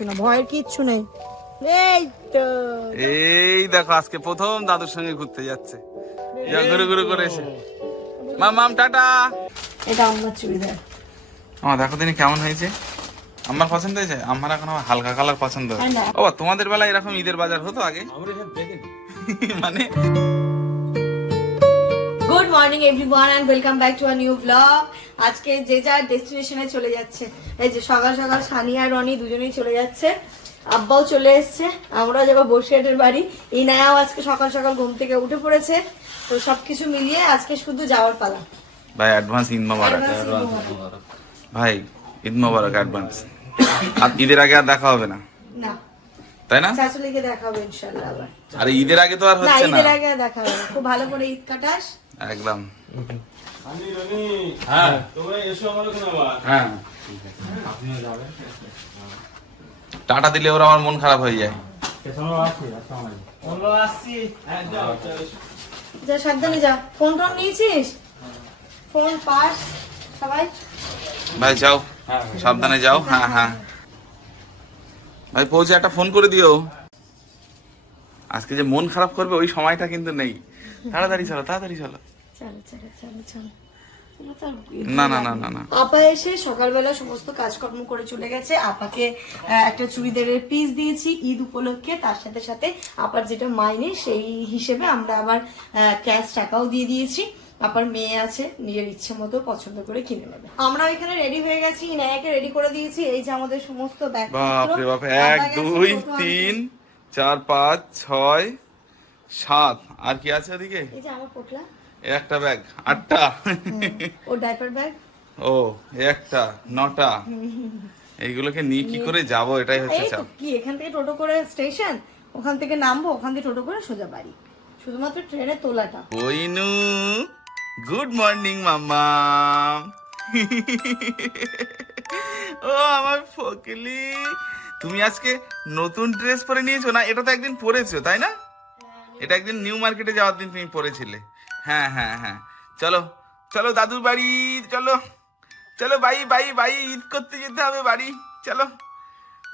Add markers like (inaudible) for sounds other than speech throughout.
কিচ্ছু না ভয়ের কিচ্ছু নেই। এই তো। এই দেখো আজকে প্রথম দাদুর সঙ্গে ঘুরতে যাচ্ছে। যা ঘুরে ঘুরে করে এসে। মাম মাম টাটা। এটা আমার চুড়িদার আমার দেখো দিনে কেমন হয়েছে। আমার পছন্দ হয়েছে? আমার এখন আবার হালকা কালার পছন্দ তাই ও তোমাদের বেলায় এরকম ঈদের বাজার হতো আগে? (laughs) মানে? Good morning everyone and welcome back to a new blog আজকে যে যার ডেস্টিনেশনে চলে যাচ্ছে। এই যে সকাল সকাল সানিয়া আর রনি দুজনেই চলে যাচ্ছে। আব্বাও চলে এসছে। আমরা যাব বসিয়াটের বাড়ি। ইনায়াও আজকে সকাল সকাল ঘুম থেকে উঠে পড়েছে। তো সবকিছু মিলিয়ে আজকে শুধু যাওয়ার পালা। ভাই অ্যাডভান্স ঈদ মোবারক। ভাই ঈদ মোবারক অ্যাডভান্স আর ঈদের আগে আর দেখা হবে না? না। তাই না? শাশুড়িকে দেখাবো ইনশাল্লাহ আবার। আর ঈদের আগে তো আর হচ্ছে না। ঈদের আগে দেখা হবে খুব ভালো করে ঈদ কাটাস। একদম। হ্যাঁ। তোমরা এসো আমার ওখানে আবার। হ্যাঁ। আপনিও যাবেন টাটা দিলে ওরা আমার মন খারাপ হয়ে যায়। হ্যাঁ যাও চলো যা সাবধানে যা। ফোন টোন নিয়েছিস? ফোন পাস সবাই? ভাই যাও। হ্যাঁ সাবধানে যাও। হ্যাঁ হ্যাঁ। ভাই পৌঁছে একটা ফোন করে দিও। আজকে যে মন খারাপ করবে ওই সময়টা কিন্তু নেই। তাড়াতাড়ি চলো তাড়াতাড়ি চলো। চলো চলো চলো চলো। চলো, চলো। না না না না না। আপা এসে সকালবেলা সমস্ত কাজকর্ম করে চলে গেছে। আপাকে একটা চুড়িদারের পিস দিয়েছি ঈদ উপলক্ষে। তার সাথে সাথে আপার যেটা মাইনে সেই হিসেবে আমরা আবার ক্যাশ টাকাও দিয়ে দিয়েছি। আপার মেয়ে আছে নিজের ইচ্ছে মতো পছন্দ করে কিনে নেবে। আমরা এখানে রেডি হয়ে গেছি ইনায়াকে রেডি করে দিয়েছি। এই যে আমাদের সমস্ত ব্যাগ বাপরে বাপ এক দুই তিন চার পাঁচ ছয় সাত। আর কি আছে ওদিকে? এই যে আমার পোটলা। একটা ব্যাগ আটটা। ও ডাইপার ব্যাগ? ও একটা নটা। এইগুলোকে নিয়ে কি করে যাব এটাই হচ্ছে চাপ। কি এখান থেকে টোটো করে স্টেশন? ওখান থেকে নামবো ওখান থেকে টোটো করে সোজা বাড়ি। শুধুমাত্র ট্রেনে তোলাটা। বইনু গুড মর্নিং মাম্মা। ও আমার ফকলি। তুমি আজকে নতুন ড্রেস পরে নিয়েছো? না এটা তো একদিন পরেছো তাই না? এটা একদিন নিউ মার্কেটে যাওয়ার দিন তুমি পরেছিলে। হ্যাঁ হ্যাঁ হ্যাঁ। চলো চলো দাদুর বাড়ি চলো। চলো বাই বাই বাই ঈদ করতে যেতে হবে বাড়ি। চলো।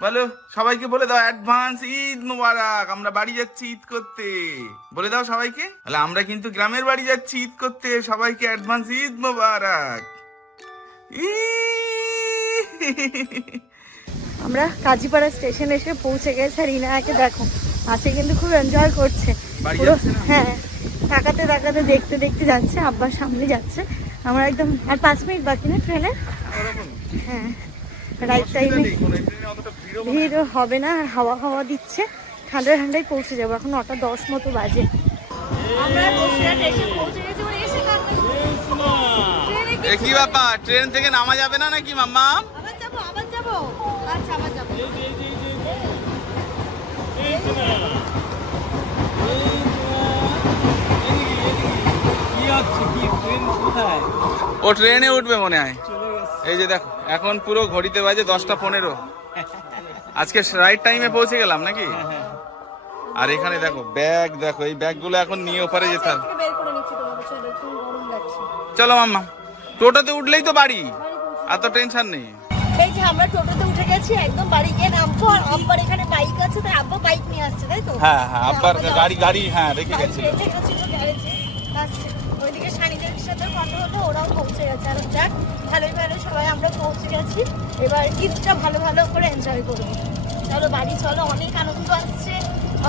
বলো সবাইকে বলে দাও অ্যাডভান্স ঈদ মোবারক। আমরা বাড়ি যাচ্ছি ঈদ করতে। বলে দাও সবাইকে। তাহলে আমরা কিন্তু গ্রামের বাড়ি যাচ্ছি ঈদ করতে। সবাইকে অ্যাডভান্স ঈদ মোবারক। আমরা কাজীপাড়া স্টেশন এসে পৌঁছে গেছে আর ইনায়াকে দেখো। আসে কিন্তু খুব এনজয় করছে? হ্যাঁ। তাকাতে তাকাতে দেখতে দেখতে যাচ্ছে আব্বার সামনে যাচ্ছে আমরা একদম আর পাঁচ মিনিট বাকি না ট্রেনে হ্যাঁ রাইট টাইমে ভিড়ও ভিড় হবে না আর হাওয়া হাওয়া দিচ্ছে ঠান্ডায় ঠান্ডায় পৌঁছে যাব এখন নটা দশ মতো বাজে কি ব্যাপার ট্রেন থেকে নামা যাবে না নাকি মাম্মা আবার যাব আবার যাব আচ্ছা আবার যাব কি হচ্ছে কি ট্রেন কোথায় ও ট্রেনে উঠবে মনে হয়। এই যে দেখো, এখন পুরো ঘড়িতে বাজে দশটা পনেরো। আজকে রাইট টাইমে পৌঁছে গেলাম নাকি? আর এখানে দেখো ব্যাগ দেখো, এই ব্যাগগুলো এখন নিয়ে ওপারে যেতে হবে। চলো মাম্মা, টোটোতে উঠলেই তো বাড়ি এত টেনশন নেই। এই যে আমরা টোটোতে উঠে গেছি, একদম বাড়ি গিয়ে আর আব্বার এখানে বাইক আছে তাই আব্বা বাইক নিয়ে আসছে তাই তো? হ্যাঁ হ্যাঁ আব্বার গাড়ি গাড়ি হ্যাঁ রেখে ওইদিকে সানিদের সাথে কথা হলো ওরাও পৌঁছে গেছে। আর যাক ভালোই ভালো সবাই আমরা পৌঁছে গেছি। এবার ঈদটা ভালো ভালো করে এনজয় করব। চলো বাড়ি চলো অনেক আনন্দ আসছে।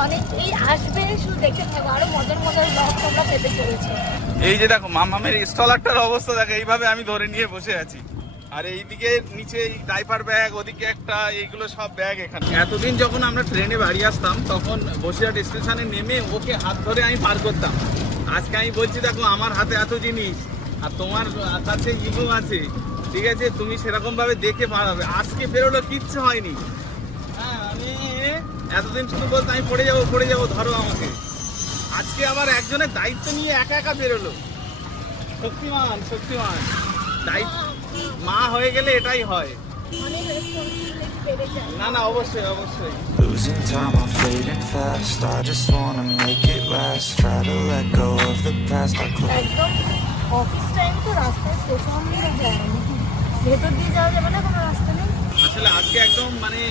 অনেক এই আসবে শুধু দেখে থাকো আরও মজার মজার ব্লগ তোমরা পেতে চলেছে। এই যে দেখো মামামের স্টলারটার অবস্থা দেখো এইভাবে আমি ধরে নিয়ে বসে আছি। আর এইদিকে নিচে এই ডাইপার ব্যাগ ওদিকে একটা, এইগুলো সব ব্যাগ এখানে। এতদিন যখন আমরা ট্রেনে বাড়ি আসতাম, তখন বসিরহাট স্টেশনে নেমে ওকে হাত ধরে আমি পার করতাম। আজকে আমি বলছি, দেখো, আমার হাতে এত জিনিস, আর তোমার কাছে ইগো আছে। ঠিক আছে, তুমি সেরকম ভাবে দেখে পার আজকে বেরোলো, কিচ্ছু হয়নি। হ্যাঁ আমি এতদিন শুধু বলতো, আমি পড়ে যাব পড়ে যাব, ধরো আমাকে। আজকে আমার একজনের দায়িত্ব নিয়ে একা একা বেরোলো। শক্তিমান শক্তিমান। দায়িত্ব মা হয়ে গেলে এটাই হয় না না অবশ্যই অবশ্যই Losing time, I'm fading fast. I just wanna make it last. Try to let go of the past. I close. Office time তো রাস্তায় প্রচণ্ড জ্যাম ভেতর দিয়ে যাওয়া যাবে না কোনো রাস্তা নেই আসলে আজকে একদম মানে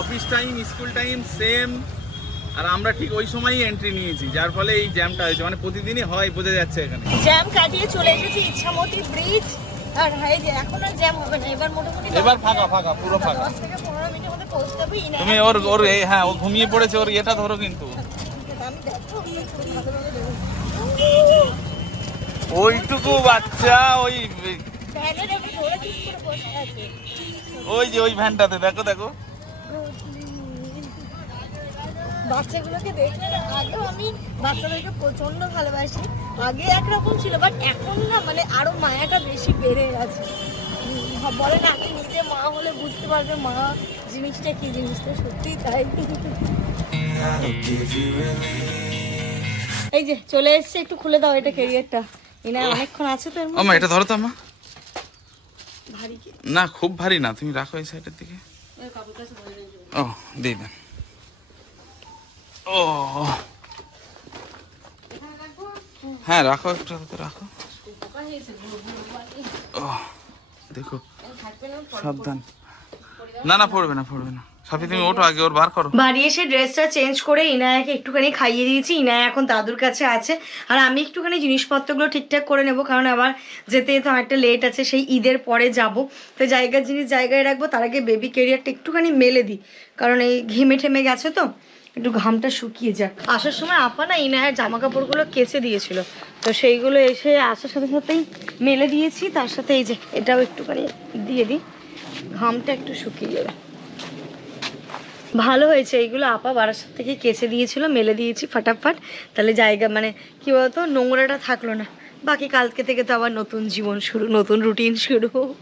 office time school time same আর আমরা ঠিক ওই সময়ই এন্ট্রি নিয়েছি যার ফলে এই জ্যামটা হয়েছে মানে প্রতিদিনই হয় বোঝা যাচ্ছে এখানে জ্যাম কাটিয়ে চলে এসেছি ইচ্ছামতি ব্রিজ আর হাই যে এখন আর জ্যাম হবে না এবার মোটামুটি এবার ফাঁকা ফাঁকা পুরো ফাঁকা দশ থেকে পনেরো মিনিটের মধ্যে পৌঁছে যাবে তুমি ওর ওর এই হ্যাঁ ও ঘুমিয়ে পড়েছে ওর ইয়েটা ধরো কিন্তু। আমি দেখো ওইটুকু বাচ্চা ওই ওই যে ওই ভ্যানটাতে দেখো দেখো। বাচ্চাগুলোকে দেখলে আগেও আমি বাচ্চাদেরকে প্রচণ্ড ভালোবাসি আগে একরকম ছিল বাট এখন না মানে আরও মায়াটা বেশি বেড়ে গেছে। বলে না আপনি নিজে মা হলে বুঝতে পারবে মা জিনিসটা কি জিনিসটা সত্যি তাই. এই যে চলে এসছে একটু খুলে দাও এটা ক্যারিয়ারটা। এনার অনেকক্ষণ আছে তো এর মা এটা ধরো তো মা ভারী কি? না খুব ভারী না তুমি রাখো এই সাইডের দিকে। ও দিয়ে দেন। হ্যাঁ রাখো একটু রাখো। ও, দেখো, সাবধান। না না, পড়বে না পড়বে না। বাড়ি এসে ড্রেসটা চেঞ্জ করে ইনায়াকে একটুখানি খাইয়ে দিয়েছি। ইনায়া এখন দাদুর কাছে আছে। আর আমি একটুখানি জিনিসপত্রগুলো ঠিকঠাক করে নেব, কারণ আবার যেতে যেতে অনেকটা লেট আছে, সেই ঈদের পরে যাব। তো জায়গার জিনিস জায়গায় রাখব, তার আগে বেবি কেরিয়ারটা একটুখানি মেলে দিই। কারণ এই ঘেমে ঠেমে গেছে তো। একটু ঘামটা শুকিয়ে যাক। আসার সময় আপা না ইনায়ের জামা কাপড়গুলো কেচে দিয়েছিল। তো সেইগুলো এসে আসার সাথে সাথেই মেলে দিয়েছি। তার সাথে এই যে, এটাও একটুখানি দিয়ে দিই। ঘামটা একটু শুকিয়ে যাবে। ভালো হয়েছে, এইগুলো আপা বারাসাত থেকে কেচে দিয়েছিল, মেলে দিয়েছি ফাটাফাট। তাহলে জায়গা মানে কি বলতো, নোংরাটা থাকল না। বাকি কালকে থেকে তো আবার নতুন জীবন শুরু নতুন রুটিন শুরু।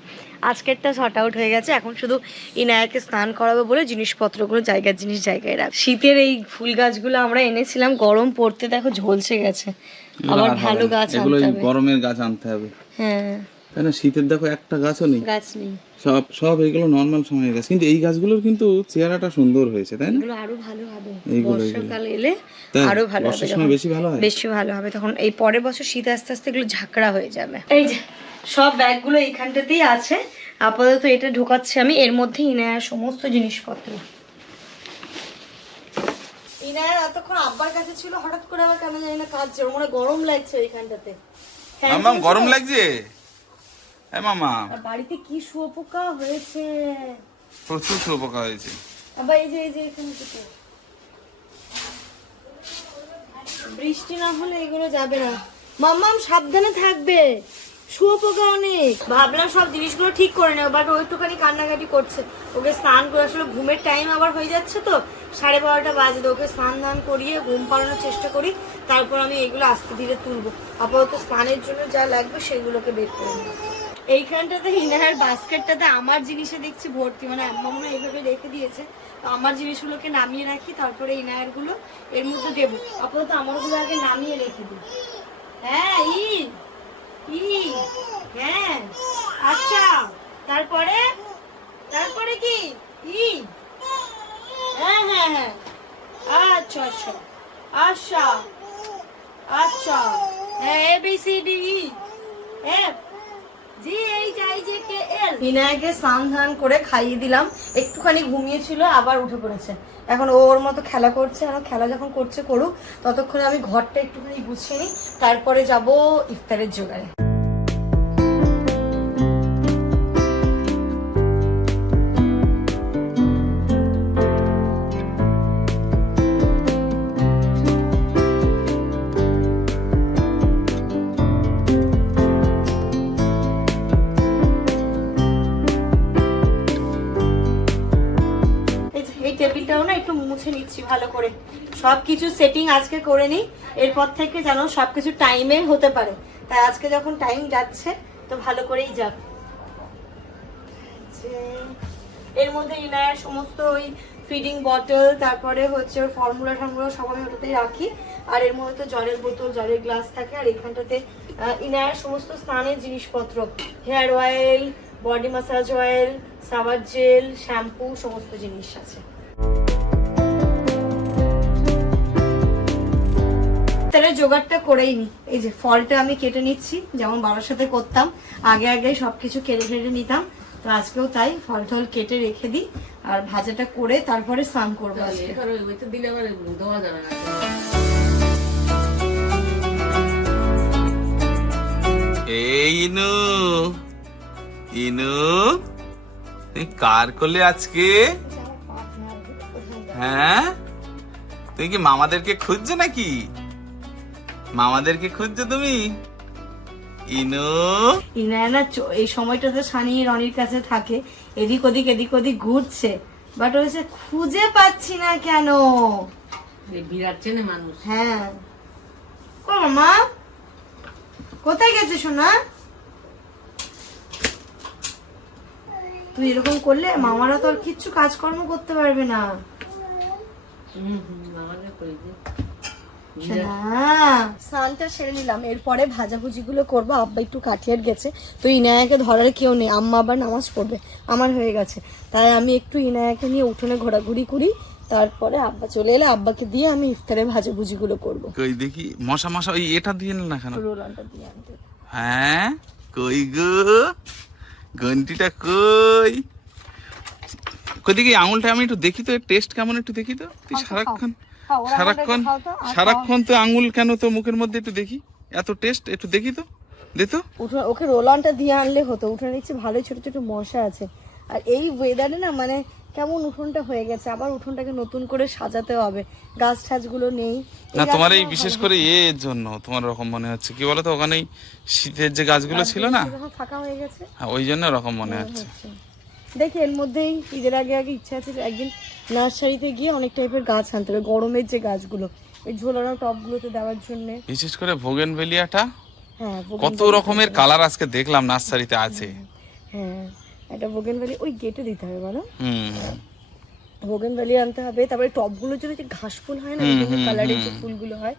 আজকেরটা শর্ট আউট হয়ে গেছে। এখন শুধু ইনায়াকে স্নান করাবো বলে জিনিসপত্রগুলো জায়গার জিনিস জায়গায় রাখ শীতের এই ফুল গাছগুলো আমরা এনেছিলাম গরম পড়তে দেখো ঝলসে গেছে। আবার ভালো গাছ আনতে হবে। গরমের গাছ আনতে হবে। হ্যাঁ। তাই না? শীতের দেখো একটা গাছও নেই। গাছ নেই। সব সব এগুলো নর্মাল সময়ের গাছ। কিন্তু এই গাছগুলোর কিন্তু চেহারাটা সুন্দর হয়েছে তাই না? এগুলো আরও ভালো হবে। এইগুলো, বর্ষাকাল এলে আরও ভালো হবে বর্ষার সময় বেশি ভালো হয়? বেশি ভালো হবে তখন এই পরের বছর শীত আস্তে আস্তে এগুলো ঝাঁকড়া হয়ে যাবে। এই যে সব ব্যাগগুলো এইখানটাতেই আছে। আপাতত এটা ঢোকাচ্ছি আমি এর মধ্যে ইনায়ার সমস্ত জিনিসপত্র। ইনায়ার এতক্ষণ আব্বার কাছে ছিল হঠাৎ করে আবার কেন জানি না কাজ ওর মনে গরম লাগছে এইখানটাতে মামা চলছে? গরম লাগছে? হ্যাঁ মামা। বাড়িতে কি শুয়োপোকা হয়েছে? প্রচুর শুয়োপোকা হয়েছে। আবার এই যে এই যে এখানে দুটো। বৃষ্টি না হলে এগুলো যাবে না। মাম্মাম সাবধানে থাকবে। শুয়োপোকা অনেক। ভাবলাম সব জিনিসগুলো ঠিক করে নেব বাট ও একটুখানি কান্নাকাটি করছে। ওকে স্নান করে আসলে ঘুমের টাইম আবার হয়ে যাচ্ছে তো। সাড়ে বারোটা বাজে তো ওকে স্নান ধান করিয়ে ঘুম পাড়ানোর চেষ্টা করি। তারপর আমি এগুলো আস্তে ধীরে তুলবো। আপাতত স্নানের জন্য যা লাগবে সেগুলোকে বের করে নেব। এইখানটাতে ইনার বাস্কেটটাতে আমার জিনিসে দেখছি ভর্তি মানে আম্মা এইভাবে রেখে দিয়েছে। তো আমার জিনিসগুলোকে নামিয়ে রাখি, তারপরে ইনায়ারগুলো এর মধ্যে দেবো। আপাতত আমারগুলো আগে নামিয়ে রেখে দিই। হ্যাঁ ই ই হ্যাঁ। আচ্ছা তারপরে? তারপরে কি? ই হ্যাঁ হ্যাঁ হ্যাঁ। আচ্ছা আচ্ছা। আচ্ছা। আচ্ছা। হ্যাঁ A B C D E F বিনায়কে স্নান ধান করে খাইয়ে দিলাম। একটুখানি ঘুমিয়েছিল আবার উঠে পড়েছে। এখন ওর মতো খেলা করছে আর খেলা যখন করছে করুক, ততক্ষণে আমি ঘরটা একটুখানি গুছিয়ে নিই, তারপরে যাব ইফতারের জোগাড়ে। করে। সবকিছু সেটিং আজকে করে নিই। এরপর থেকে যেন সবকিছু টাইমে হতে পারে। তাই আজকে যখন টাইম যাচ্ছে, তো ভালো করেই যাক। এর মধ্যে ইনায়ার সমস্ত ওই ফিডিং বটল তারপরে হচ্ছে ওর ফর্মুলা টর্মুলা সব আমি রাখি। আর এর মধ্যে তো জলের বোতল, জলের গ্লাস থাকে। আর এখানটাতে ইনায়ার সমস্ত স্নানের জিনিসপত্র। Hair oil body massage oil সাবার জেল শ্যাম্পু সমস্ত জিনিস আছে। তাহলে জোগাড়টা করেই নি। এই যে ফলটা আমি কেটে নিচ্ছি যেমন বাবার সাথে করতাম আগে আগে সবকিছু কেটে কেটে নিতাম তো আজকেও তাই ফল টল কেটে রেখে দিই আর ভাজাটা করে তারপরে স্নান করব আজকে। এবার ওই ওইটা দিলে আবার ধোয়া যাবে না। এই ইনু ইনু তুই কার করলে আজকে? হ্যাঁ? তুই কি মামাদেরকে খুঁজছো নাকি? মামাদেরকে খুঁজছো তুমি? ইনু? ইনায়না এই সময়টাতে সানি রনির কাছে থাকে। এদিক ওদিক এদিক ওদিক ঘুরছে। বাট হচ্ছে খুঁজে পাচ্ছি না কেন? বিরাট চেনে মানুষ। হ্যাঁ। ও মামা কোথায় গেছে সোনা? তুই এরকম করলে মামারা তো আর কিচ্ছু কাজকর্ম করতে পারবে না। হুম হুম যে স্নানটা সেরে নিলাম এরপরে ভাজাভুজি গুলো করব। আব্বা একটু কাঠিয়ার গেছে তো ইনায়াকে ধরার কেউ নেই আম্মা আবার নামাজ পড়বে আমার হয়ে গেছে। তাই আমি একটু ইনায়াকে নিয়ে উঠোনে ঘোরাঘুরি করি তারপরে আব্বা চলে এলে আব্বাকে দিয়ে আমি ইফতারে ভাজাভুজি গুলো করব। কই দেখি মশা মশা ওই এটা দিয়ে না কেন? রোলানটা দিয়ে আনতে হ্যাঁ? কই গো? ঘন্টিটা কই? কই দেখি আঙুলটা আমি একটু দেখি তো টেস্ট কেমন একটু দেখি তো? তুই সারাক্ষণ সারাক্ষণ তো, সারাক্ষণ তো আঙুল কেন তো মুখের মধ্যে একটু দেখি? এত টেস্ট একটু দেখি তো। দে তো। ওকে রোলানটা দিয়ে আনলে হতো। উঠোনে দেখছি ভালোই ছোট ছোট মশা আছে। আর এই ওয়েদারে না মানে কেমন উঠোনটা হয়ে গেছে। আবার উঠোনটাকে নতুন করে সাজাতে হবে। গাছ টাছগুলো নেই। না তোমার এই বিশেষ করে এর জন্য তোমার ওরকম মনে হচ্ছে। কি বলতো? ওখানে শীতের যে গাছগুলো ছিল না? ফাঁকা হয়ে গেছে। হ্যাঁ, ওই জন্য ওরকম মনে হচ্ছে। দেখি এর মধ্যেই ঈদের আগে আগে ইচ্ছা আছে একদিন নার্সারিতে গিয়ে অনেক টাইপের গাছ আনতে হবে গরমের যে গাছগুলো এই ঝোলানো টবগুলোতে দেওয়ার জন্য। বিশেষ করে ভোগেন বেলিয়াটা হ্যাঁ কত রকমের কালার আজকে দেখলাম নার্সারিতে আছে। হ্যাঁ একটা বোগেন ভ্যালি ওই গেটে দিতে হবে বলো। হুম। বোগেন ভ্যালি আনতে হবে তারপরে টবগুলোর জন্য যে ঘাস ফুল হয় না কালারের যে ফুলগুলো হয়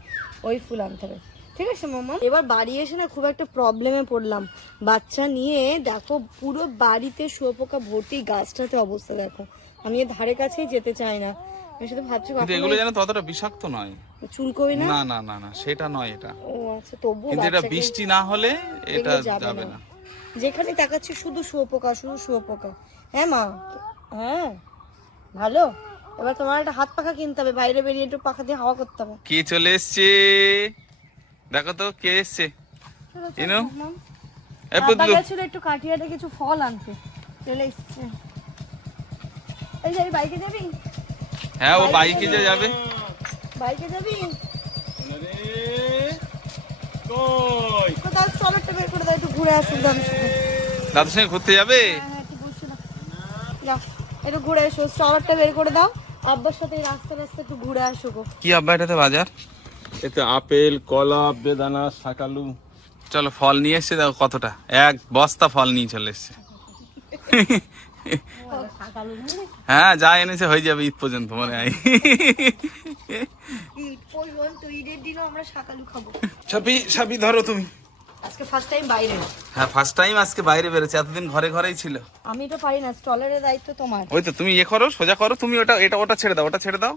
ওই ফুল আনতে হবে। ঠিক আছে মামা? এবার বাড়ি এসে না খুব একটা প্রবলেমে পড়লাম। বাচ্চা নিয়ে দেখো পুরো বাড়িতে শুয়োপোকা ভর্তি গাছটাতে অবস্থা দেখো। আমি এর ধারে কাছেই যেতে চাই না। আমি শুধু ভাবছি কিন্তু এগুলো যেন ততটা বিষাক্ত নয়। চুলকোই না? না না না না সেটা নয় এটা। ও আচ্ছা তবুও কিন্তু এটা বৃষ্টি না হলে এটা যাবে যাবে না। না। যেখানে তাকাচ্ছি শুধু শুয়োপোকা শুধু শুয়োপোকা। হ্যাঁ মা? হ্যাঁ ভালো? এবার তোমার একটা হাত পাখা কিনতে হবে বাইরে বেরিয়ে একটু পাখা দিয়ে হাওয়া করতে হবে। কে চলে এসছে? দেখো তো কে এসছে। ইনু এ পুতলু। গেছিল একটু কাঠিয়াতে কিছু ফল আনতে। চলে এসছে। এই যাবি বাইকে যাবি? হ্যাঁ ও বাইকে যে যাবে? বাইকে যাবি? কই? কোথাও স্ট্রবেরটা বের করে দাও একটু ঘুরে আসুন দাম দাদুর সঙ্গে ঘুরতে যাবে? হ্যাঁ একটু বসে না। যাও একটু ঘুরে এসো। স্ট্রবেরটা বের করে দাও। আব্বার সাথে রাস্তা রাস্তা একটু ঘুরে আসো গো। কি আব্বা এটাতে বাজার? এতে আপেল কলা বেদানা শাকালু। চলো ফল নিয়ে এসছে দেখো কতটা। এক বস্তা ফল নিয়ে চলে এসছে। হ্যাঁ যা এনেছে হয়ে যাবে ঈদ পর্যন্ত মনে হয়। সাপি সাপি ধরো তুমি। আজকে ফার্স্ট টাইম বাইরে হ্যাঁ ফার্স্ট টাইম আজকে বাইরে বেরোচ্ছে এতদিন ঘরে ঘরেই ছিল। আমি তো পারি না স্টলের দায়িত্ব তোমার। ওই তো তুমি ইয়ে করো সোজা করো তুমি ওটা এটা ওটা ছেড়ে দাও ওটা ছেড়ে দাও।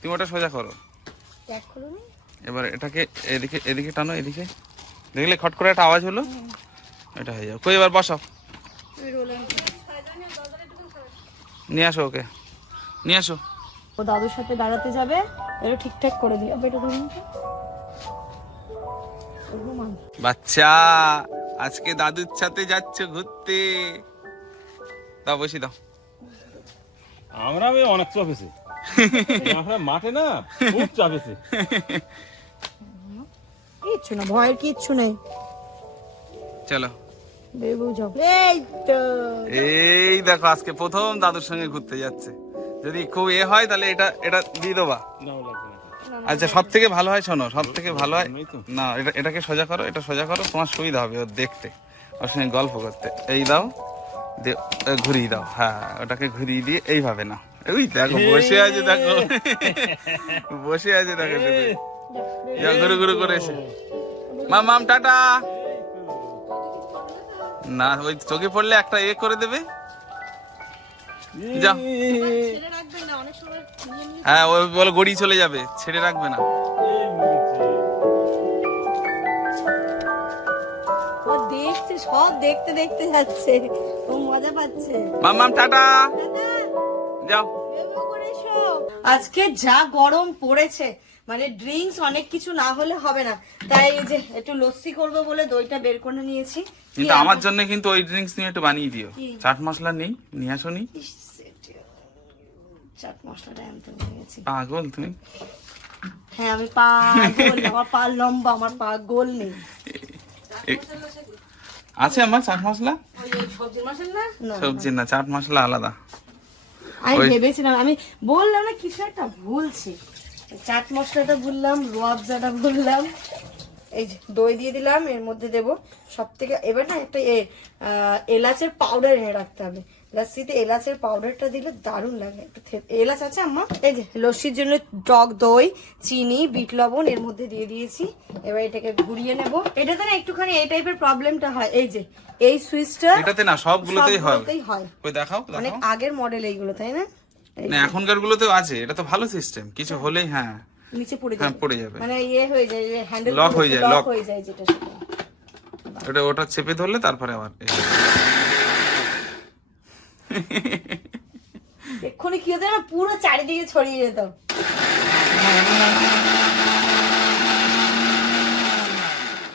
তুমি ওটা সোজা করো। এবার এটাকে এদিকে এদিকে টানো এদিকে। দেখলে খট করে একটা আওয়াজ হলো? এটা হয়ে যাবে। কই এবার বসাও। নিয়ে আসো ওকে। নিয়ে আসো। ও দাদুর সাথে দাঁড়াতে যাবে এটা ঠিকঠাক করে দিই আবার এটা ধরুন। বাচ্চা আজকে দাদুর সাথে যাচ্ছ ঘুরতে। দাও বসি দাও। আমরা ওই অনেক চাপেছে। আমরা (laughs) মাঠে না খুব চাপেছে। (laughs) কিচ্ছু না ভয়ের কিচ্ছু নেই। চলো। বেবু যাও। এই তো। এই দেখো আজকে প্রথম দাদুর সঙ্গে ঘুরতে যাচ্ছে। যদি খুব এ হয় তাহলে এটা এটা দিয়ে দেবা। নাও লাগবে না আচ্ছা সব থেকে ভালো হয় শোনো সব থেকে ভালো হয় না এটা এটাকে সোজা করো এটা সোজা করো তোমার সুবিধা হবে ওর দেখতে। ওর সঙ্গে গল্প করতে। এই দাও দে- ঘুরিয়ে দাও। হ্যাঁ ওটাকে ঘুরিয়ে দিয়ে এইভাবে না ওই দেখো বসে আছে দেখো। (laughs) বসে আছে দেখো। শুধু। যা ঘুরু ঘুরু করে এসে মাম মাম টাটা না ওই চোখে পড়লে একটা এ করে দেবে। যাও হ্যাঁ ওই বলে গড়িয়ে চলে যাবে ছেড়ে রাখবে না। দেখছে সব দেখতে দেখতে যাচ্ছে। ও মজা পাচ্ছে। মাম মাম টাটা যাও। আজকে যা গরম পড়েছে মানে ড্রিঙ্কস অনেক কিছু না হলে হবে না। তাই এই যে একটু লস্যি করব বলে দইটা বের করে নিয়েছি। কিন্তু আমার জন্য কিন্তু ওই ড্রিঙ্কস নিয়ে একটু বানিয়ে দিও। চাট মশলা নেই নিয়ে আসো নি। চাট মশলাটা আনতে ভুলে গেছি। পাগল তুমি। হ্যাঁ আমি পা গোল আমার পা লম্বা আমার পা গোল নেই। আছে আমার চাট মশলা? সবজি না চাট মশলা আলাদা। আমি ভেবেছিলাম আমি বললাম না কিছু একটা ভুলছি চাট মশলাটা ভুললাম রোয়াবজাটা ভুললাম। এই যে দই দিয়ে দিলাম এর মধ্যে দেব সব থেকে এবার না একটা এলাচের পাউডার এনে রাখতে হবে। লস্যিতে এলাচের পাউডারটা দিলে দারুণ লাগে। এলাচ আছে আমার এই যে লস্যির জন্য টক দই চিনি বিট লবণ এর মধ্যে দিয়ে দিয়েছি। এবার এটাকে ঘুরিয়ে নেব। এটাতে না একটুখানি এই টাইপের প্রবলেমটা হয়। এই যে এই সুইচটা এটাতে না সবগুলোতেই হয়। হয়। ওই দেখাও অনেক আগের মডেল এইগুলো তাই না? না এখনকার গুলোতেও আছে এটা তো ভালো সিস্টেম কিছু হলেই হ্যাঁ। নিচে পড়ে হ্যাঁ, যাবে পড়ে যাবে। মানে ইয়ে হয়ে যায় যে হ্যান্ডেল Lock হয়ে যায়, lock। হয়ে যায় যেটা সেটা। ওটা ওটা চেপে ধরলে তারপরে আবার এই। এক্ষুনি কি হতো না পুরো চারিদিকে ছড়িয়ে যেত।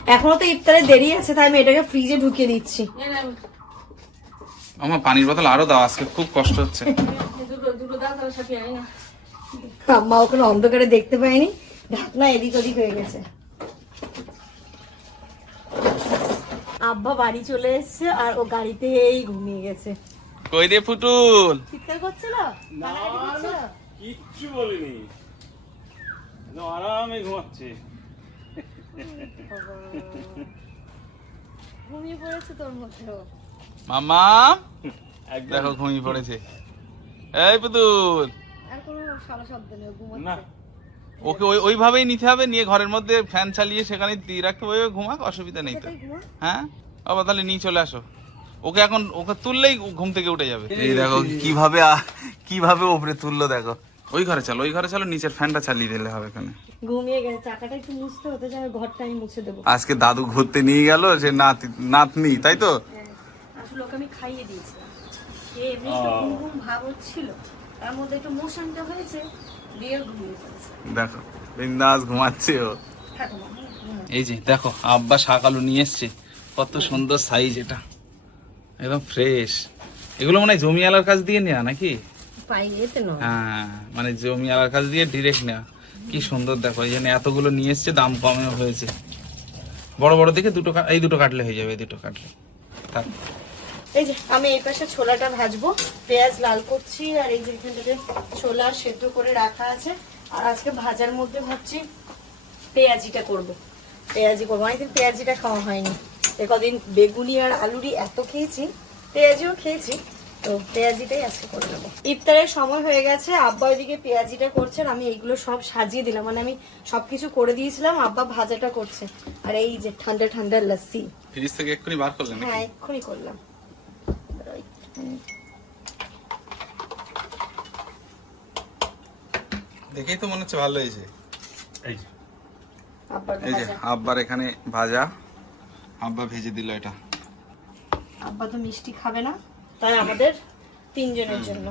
এখনও তো ইফতারে দেরি আছে তাই আমি এটাকে ফ্রিজে ঢুকিয়ে দিচ্ছি। আমার পানির বোতল আরও দাও আজকে খুব কষ্ট হচ্ছে। (laughs) আম্মা ওখানে অন্ধকারে দেখতে পাইনি ঢাকনা এদিক ওদিক হয়ে গেছে। আব্বা বাড়ি চলে এসেছে আর ও গাড়িতেই ঘুমিয়ে গেছে। কই রে ফুটুল চিৎকার করছিল কিচ্ছু বলিনি। আরামে ঘুমাচ্ছে। ঘুমিয়ে পড়েছে তোর মধ্যেও। মামা দেখো ঘুমিয়ে পড়েছে। এই পুতুল। না। ওকে ওই ওইভাবেই নিতে হবে নিয়ে ঘরের মধ্যে ফ্যান চালিয়ে সেখানে দিয়ে রাখতে হবে ওইভাবে ঘুমাক অসুবিধা নেই তো। হ্যাঁ? আবার তাহলে নিয়ে চলে আসো। ওকে এখন ওকে তুললেই ঘুম থেকে উঠে যাবে। এই দেখো কীভাবে কীভাবে উপরে তুললো দেখো। ওই ঘরে চলো ওই ঘরে চলো নিচের ফ্যানটা চালিয়ে দিলে হবে এখানে। ঘুমিয়ে গেছে চাকাটা একটু মুছতে হতে যাবে ঘরটা আমি মুছে দেবো। আজকে দাদু ঘুরতে নিয়ে গেল যে নাতি নাতনি তাই তো? আসলে ওকে আমি খাইয়ে দিয়েছিলাম। সে এমনি ঘুম ঘুম ভাব হচ্ছিল তার মধ্যে একটু মোশনটা হয়েছে দিয়ে ঘুমিয়ে পড়েছে। দেখো বিন্দাস ঘুমাচ্ছে ও। এই যে দেখো আব্বা শাক আলু নিয়ে এসছে কত সুন্দর সাইজ এটা। একদম ফ্রেশ এগুলো মনে হয় জমিওয়ালার কাছ দিয়ে নেওয়া নাকি? হ্যাঁ মানে জমিওয়ালার কাছ দিয়ে ডিরেক্ট নেওয়া কি সুন্দর দেখো এই জন্য এতগুলো নিয়ে এসছে দাম কমেও হয়েছে। বড় বড় দেখে দুটো এই দুটো কাটলে হয়ে যাবে এই দুটো কাটলে। থাক। এই যে আমি এই পাশে ছোলাটা ভাজবো। পেঁয়াজ লাল করছি আর এই যে এখানটাতে ছোলা সেদ্ধ করে রাখা আছে। আর আজকে ভাজার মধ্যে ভাবছি পেঁয়াজিটা করব। পেঁয়াজি করব। অনেকদিন পেঁয়াজিটা খাওয়া হয়নি। এ কদিন বেগুনি আর আলুরি এত খেয়েছি পেঁয়াজিও খেয়েছি। তো পেঁয়াজিটাই আজকে করে নেব। ইফতারের সময় হয়ে গেছে আব্বা ওইদিকে পেঁয়াজিটা করছেন আমি এইগুলো সব সাজিয়ে দিলাম। মানে আমি সবকিছু করে দিয়েছিলাম আব্বা ভাজাটা করছে। আর এই যে ঠান্ডা ঠান্ডা লস্যি। ফ্রিজ থেকে এক্ষুনি বার করলেন হ্যাঁ এক্ষুনি করলাম। দেখেই তো মনে হচ্ছে ভালো হয়েছে। এই যে, আব্বার এই যে আব্বার এখানে ভাজা। আব্বা ভেজে দিল এটা। আব্বা তো মিষ্টি খাবে না তাই আমাদের তিনজনের জন্য।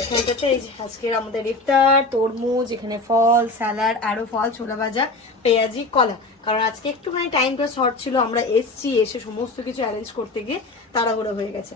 এখানটাতে এই যে আজকের আমাদের ইফতার তরমুজ এখানে ফল স্যালাড আরও ফল ছোলা ভাজা পেঁয়াজি কলা। কারণ আজকে একটুখানি টাইমটা শর্ট ছিল আমরা এসছি এসে সমস্ত কিছু অ্যারেঞ্জ করতে গিয়ে তাড়াহুড়ো হয়ে গেছে।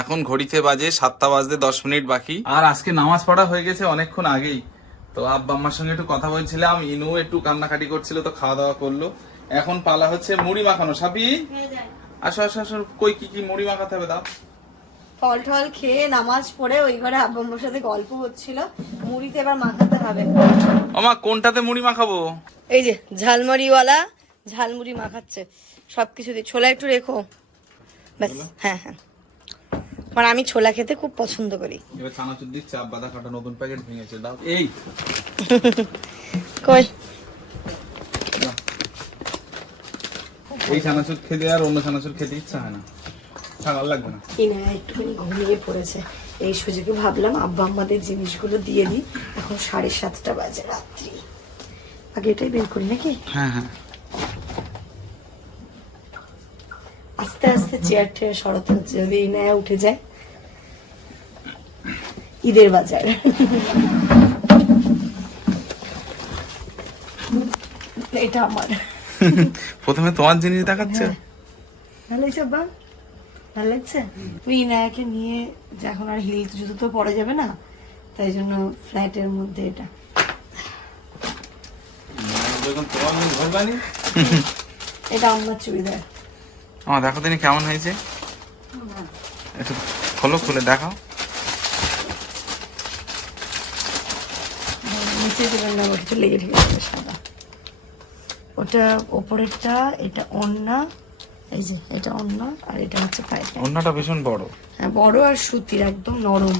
এখন ঘড়িতে বাজে সাতটা বাজতে দশ মিনিট বাকি। আর আজকে নামাজ পড়া হয়ে গেছে অনেকক্ষণ আগেই। তো আব্বা আম্মার সঙ্গে একটু কথা বলছিলাম ইনু একটু কান্নাকাটি করছিল তো খাওয়া দাওয়া করল। এখন পালা হচ্ছে মুড়ি মাখানো। সাপি আসো আসো আসো কই কি কি মুড়ি মাখাতে হবে দাও। ফল টল খেয়ে নামাজ পড়ে ওই ঘরে আব্বা আম্মার সাথে গল্প হচ্ছিল। মুড়িতে এবার মাখাতে হবে। ওমা কোনটাতে মুড়ি মাখাবো? এই যে ঝালমুড়িওয়ালা ঝালমুড়ি মাখাচ্ছে। সবকিছু দিয়ে ছোলা একটু রেখো। ব্যাস হ্যাঁ হ্যাঁ। মানে আমি ছোলা খেতে খুব পছন্দ করি। এবার চানাচুর দিচ্ছে আপ বাদা কাটা নতুন প্যাকেট ভেঙেছে দাও। এই! কই? এই চানাচুর খেতে আর অন্য চানাচুর খেতে ইচ্ছা হয় না। ভালো লাগবে না। ইনা একটুখানি ঘুমিয়ে পড়েছে। এই সুযোগে ভাবলাম আব্বা আমাদের জিনিসগুলো দিয়ে দিই। এখন সাড়ে সাতটা বাজে রাত্রি। আগে এটাই বের করি নাকি? হ্যাঁ হ্যাঁ। আস্তে আস্তে চেয়ার টেয়ার সরাতে হচ্ছে যদি ইনায়া উঠে যায়। ঈদের বাজার। এটা আমার। প্রথমে তোমার জিনিস দেখাচ্ছে? ভালো লাগছে বা ভালো লাগছে? তুই ইনায়াকে নিয়ে যে এখন আর হিল জুতো তো পরে যাবে না তাই জন্য ফ্ল্যাটের মধ্যে এটা। এটা আমার চুড়িদার। আমার দেখো দিনে কেমন হয়েছে। একটু খোলো খুলে দেখাও। নিচে দেবেন না ওটা কিছু লেগে যাবে সাদা। ওটা ওপরেরটা এটা এই যে এটা আর এটা হচ্ছে অন্যটা ভীষণ বড়। হ্যাঁ বড় আর সুতির একদম নরম।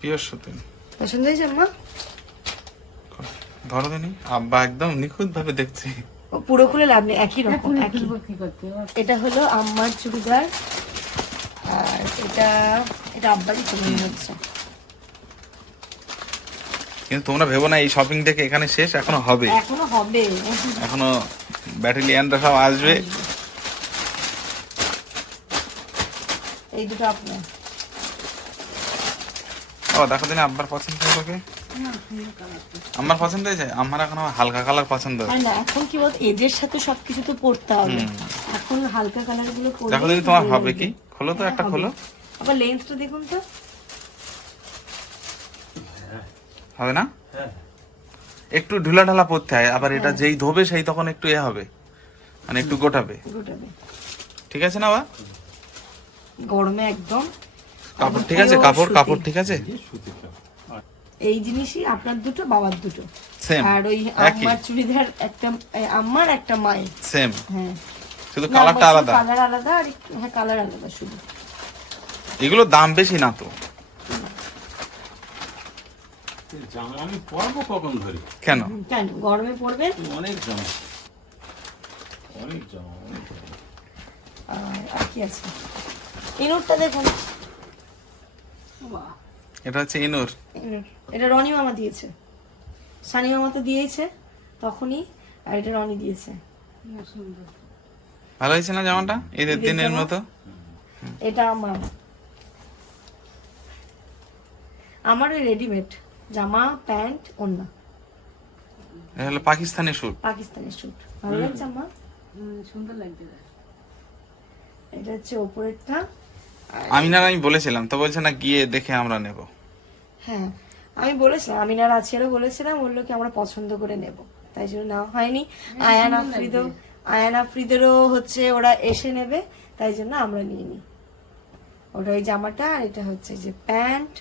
পিওর সুতি। পছন্দ হয়েছে আম্মা? ধরো দিনি আব্বা একদম নিখুঁত ভাবে দেখছি। পুরো খুলে লাভ নেই একই রকম একই। এটা হলো আম্মার চুড়িদার আর এটা এটা আব্বারই মনে হচ্ছে কিন্তু তোমরা ভেবো না এই শপিং থেকে এখানে শেষ এখনও হবে। এখনও হবে। এখনও ব্যাটালিয়ানরা সব আসবে। এই দুটো আপনার ও দেখো দিনে আব্বার পছন্দ কি? আমার পছন্দ হয়েছে? আমার এখন হালকা কালার পছন্দ। না এখন কি বলতো এজের সাথে সবকিছু তো পড়তে হবে। এখন হালকা কালারগুলো পরলে দেখো দিনি তোমার হবে কি? খোলো তো একটা খোলো। আবার লেন্থটা দেখুন তো। হবে না? হ্যাঁ। একটু ঢুলা ঢালা পড়তে হয় আবার এটা যেই ধোবে সেই তখন একটু এ হবে। মানে একটু গোটাবে। গোটাবে। ঠিক আছে না বা? গরমে একদম কাপড় ঠিক আছে কাপড় কাপড় ঠিক আছে? সুতির কাপড় এই জিনিসই আপনার দুটো বাবার দুটো। আর ওই আমার চুড়িদার একটা আমার একটা মায়ের। সেম হ্যাঁ। শুধু কালারটা আলাদা। কালার আলাদা আর হ্যাঁ কালার আলাদা শুধু। এগুলো দাম বেশি না তো। জামা আমি পরবো কখন ধরে? কেন? কেন? গরমে পড়বেন অনেক জামা। অনেক জামা আর কি আছে? ইনুরটা দেখুন। এটা হচ্ছে ইনুর ইনুর। এটা রনি মামা দিয়েছে। সানি মামা তো দিয়েছে তখনই আর এটা রনি দিয়েছে। ভালো হয়েছে না জামাটা? ঈদের দিনের মতো? এটা আমার। আমার ওই রেডিমেড জামা প্যান্ট ওন্না এটা হলো পাকিস্তানি স্যুট পাকিস্তানি স্যুট ভালো লাগছে আমার সুন্দর লাগছে এটা। হচ্ছে ওপরেরটা। আমিনার আমি বলেছিলাম তো বলছে না গিয়ে দেখে আমরা নেব। হ্যাঁ আমি বলেছিলাম আমিনার আছেরও বলেছিলাম বলল কি আমরা পছন্দ করে নেব। তাই জন্য নেওয়া হয়নি। আয়ান আফ্রিদও আয়ান আফ্রিদেরও হচ্ছে ওরা এসে নেবে তাই জন্য আমরা নিয়ে নিই। ওটা ওই জামাটা আর এটা হচ্ছে যে প্যান্ট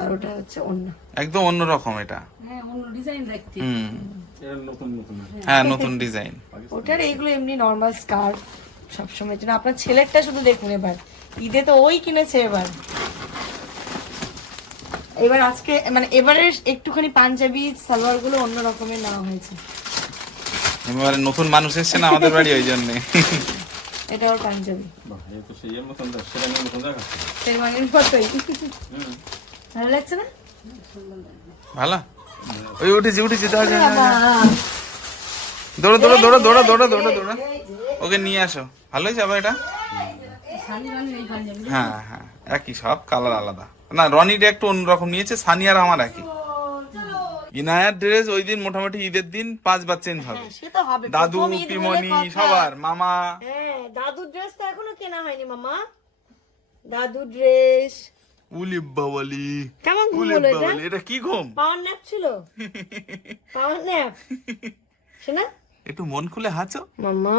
আর ওটা হচ্ছে অন্য একদম অন্যরকম এটা। হ্যাঁ অন্য ডিজাইন দেখতে। হুম। নতুন নতুন হ্যাঁ নতুন ডিজাইন। ওটার এইগুলো এমনি নর্মাল স্কার্ফ সবসময়ের জন্য। আপনার ছেলেরটা শুধু দেখুন এবার। ঈদে তো ওই কিনেছে এবার। এবার আজকে মানে এবারের একটুখানি পাঞ্জাবি সালোয়ারগুলো অন্য রকমের নেওয়া হয়েছে। এবারে নতুন মানুষ এসছে না আমাদের বাড়ি ওই জন্যে? এটা ওর পাঞ্জাবি। ভালো লাগছে না? ভালো? ওই উঠেছি উঠেছি। দৌড়ো দৌড়ো দৌড়ো। দৌড়ো দৌড়ো দৌড়ো দৌড়ো ওকে নিয়ে আসো। ভালো হয়েছে আবার এটা? হ্যাঁ হ্যাঁ। একই সব কালার আলাদা। না রনিটা একটু অন্যরকম নিয়েছে সানি আর আমার একই। ইনায়ার ড্রেস ওই দিন মোটামুটি ঈদের দিন পাঁচবার চেঞ্জ হবে। তো হবে দাদু পিমনি সবার মামা। হ্যাঁ দাদুর ড্রেস তো এখনও কেনা হয়নি মামা। দাদু ড্রেস কেমন ঘুম হলো এটা? এটা কি ঘুম? পাওয়ার ন্যাপ ছিল? পাওয়ার ন্যাপ শোনা? একটু মন খুলে হাঁচো। মামা।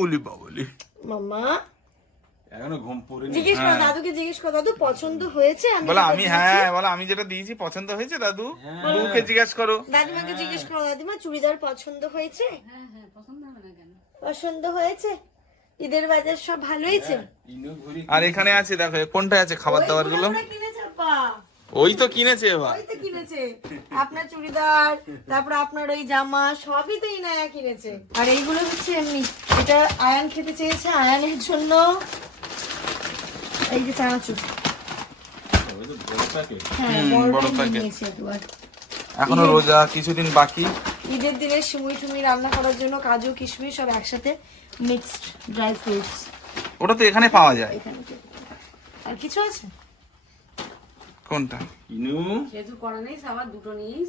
উলি বাবালি মামা। এখনও ঘুম পড়েনি। জিজ্ঞেস করো দাদুকে জিজ্ঞেস করো দাদু পছন্দ হয়েছে? আমি বলে আমি হ্যাঁ বলে আমি যেটা দিয়েছি পছন্দ হয়েছে দাদু? বউকে জিজ্ঞেস করো। দাদিমাকে জিজ্ঞেস করো দাদিমা চুড়িদার পছন্দ হয়েছে? হ্যাঁ হ্যাঁ পছন্দ হবে না কেন? পছন্দ হয়েছে? ঈদের বাজার সব ভালো হয়েছে? আর এখানে আছে দেখো কোনটা আছে খাবার দাবারগুলো কিনেছে। ওই তো কিনেছে এবার। ওই তো কিনেছে। আপনার চুড়িদার তারপর আপনার ওই জামা সবই তো ইনায়া কিনেছে। আর এইগুলো হচ্ছে এমনি। এটা আয়ান খেতে চেয়েছে আয়ানের জন্য। এই যে চানাচুর। হ্যাঁ। এখনও রোজা কিছুদিন বাকি। ঈদের দিনে সিমুই টুমি রান্না করার জন্য কাজু কিশমিশ সব একসাথে মিক্সড ড্রাই ফ্রুটস ওটা তো এখানে পাওয়া যায়। এখানে আর কিছু আছে? কোনটা? ইনু? যেহেতু করা নেই আবার দুটো নিয়েই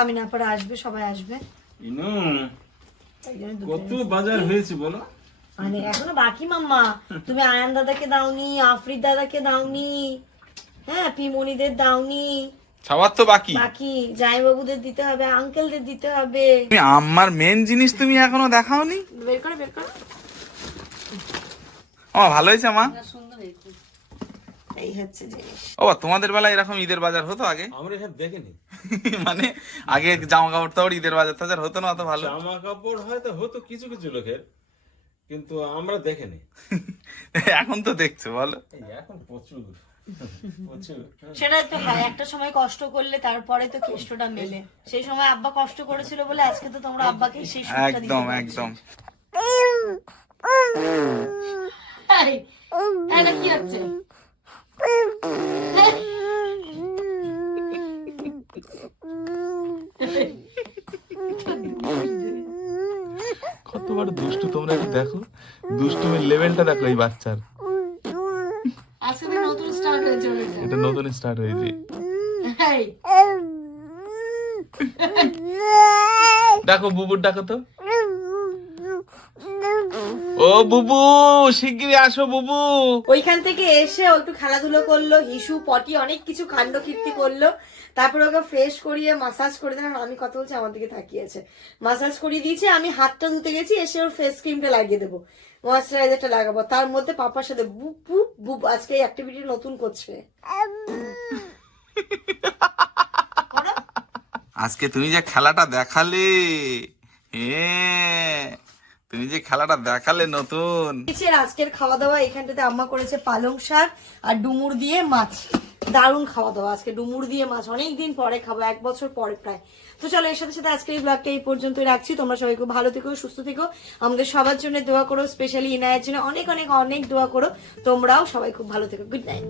আমি না পরে আসবে সবাই আসবে। ইনু? কত বাজার হয়েছে বলো? মানে এখনও বাকি মাম্মা। তুমি আয়ান দাদাকে দাওনি আফরিদ দাদাকে দাওনি হ্যাঁ পিমনিদের দাওনি। সবার তো বাকি। বাকি। জামাইবাবুদের দিতে হবে আঙ্কেলদের দিতে হবে। তুমি আমার মেন জিনিস তুমি এখনও দেখাওনি? বের করে বের করো। আমার ভালো হয়েছে মা। সুন্দর হয়েছে। এই হচ্ছে জিনিস। ও তোমাদের বেলায় এরকম ঈদের বাজার হতো আগে? (laughs) আমরা এসব দেখিনি। মানে আগে জামা কাপড় টাপড় ঈদের বাজার টাজার হতো না অত ভালো। জামা কাপড় হয়তো হতো কিছু কিছু লোকের কিন্তু আমরা দেখিনি। (laughs) এখন তো দেখছ বলো। এখন প্রচুর প্রচুর। সেটা তো হয় একটা সময় কষ্ট করলে তারপরে তো কেষ্টটা মেলে। সেই সময় আব্বা কষ্ট করেছিল বলে আজকে তো তোমরা আব্বাকে সেই সুখটা একদম। একদম। এই, এটা কি হচ্ছে? কত বড় দুষ্টু তোমরা একটু দেখো। দুষ্টুমির লেভেলটা দেখো এই বাচ্চার। এটা নতুন স্টার্ট হয়েছে। দেখো বুবুর ডাকো তো। ও বুবু শিগগিরই আসো বুবু। ওইখান থেকে এসে ও একটু খেলাধুলো করল হিসু পটি অনেক কিছু কাণ্ড কীর্তি করল। তারপরে ওকে ফ্রেশ করিয়ে মাসাজ করে দিলাম। আমি কথা বলছি আমার দিকে তাকিয়েছে। মাসাজ করিয়ে দিয়েছে আমি হাতটা ধুতে গেছি এসে ওর ফেস ক্রিমটা লাগিয়ে দেবো। ময়শ্চারাইজারটা লাগাবো। তার মধ্যে পাপার সাথে বুপ বুপ বুপ আজকে এই অ্যাক্টিভিটি নতুন করছে। আজকে তুমি যে খেলাটা দেখালে হ্যাঁ তুমি যে খেলাটা দেখালে নতুন। আজকের খাওয়া দাওয়া এখানটাতে আম্মা করেছে পালং শাক আর ডুমুর দিয়ে মাছ। দারুণ খাওয়া দাওয়া আজকে ডুমুর দিয়ে মাছ। অনেক দিন পরে খাব, এক বছর পরে প্রায়। তো চলো, এর সাথে সাথে আজকের এই ব্লগটা এই পর্যন্তই রাখছি। তোমরা সবাই খুব ভালো থেকো, সুস্থ থেকো। আমাদের সবার জন্য দোয়া করো স্পেশালি ইনায়ের জন্য। অনেক অনেক অনেক দোয়া করো। তোমরাও সবাই খুব ভালো থেকো। Good night